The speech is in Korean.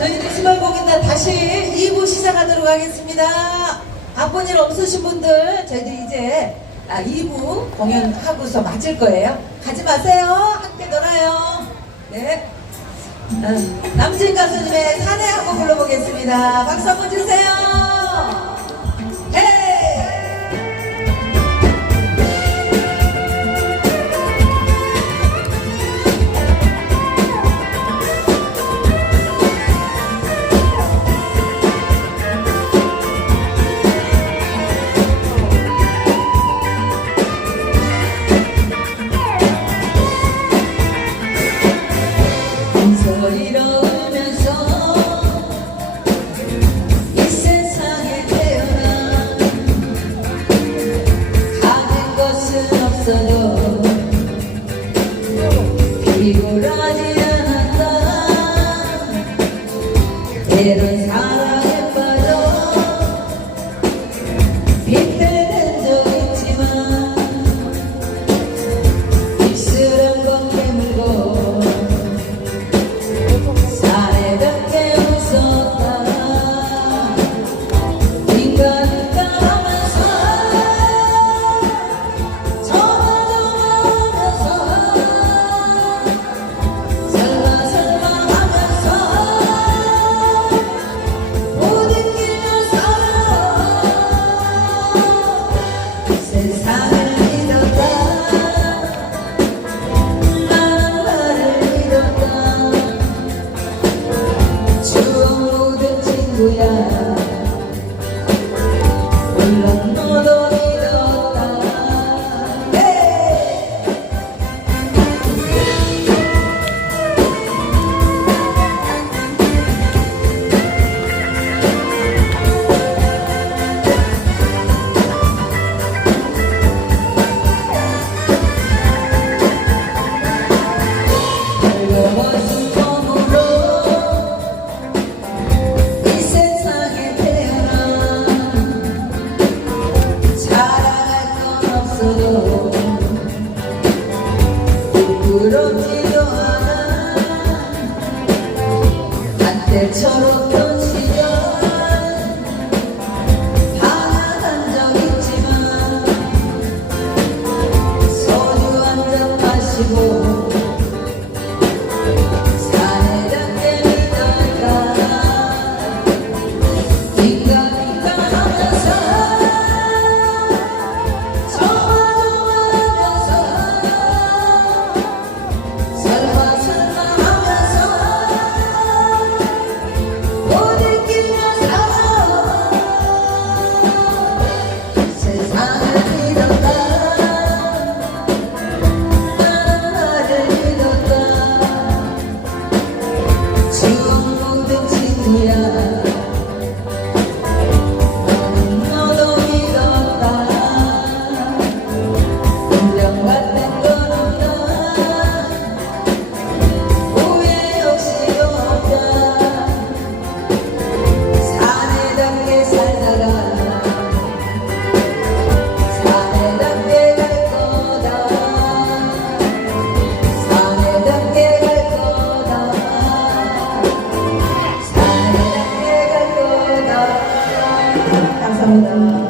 저희는 시발곡인데 다시 2부 시작하도록 하겠습니다. 바쁜 일 없으신 분들 저희들 이제 아, 2부 공연하고서 맞을 거예요. 가지 마세요. 함께 놀아요. 네. 어, 남진 가수님의 사내 한번 불러보겠습니다. 박수 한번 주세요. 때 부럽지도 않아 한때 철없던 시절 방황한 적 있지만 소주 한 잔 마시고 산에 닿게 기다가 감사합니다.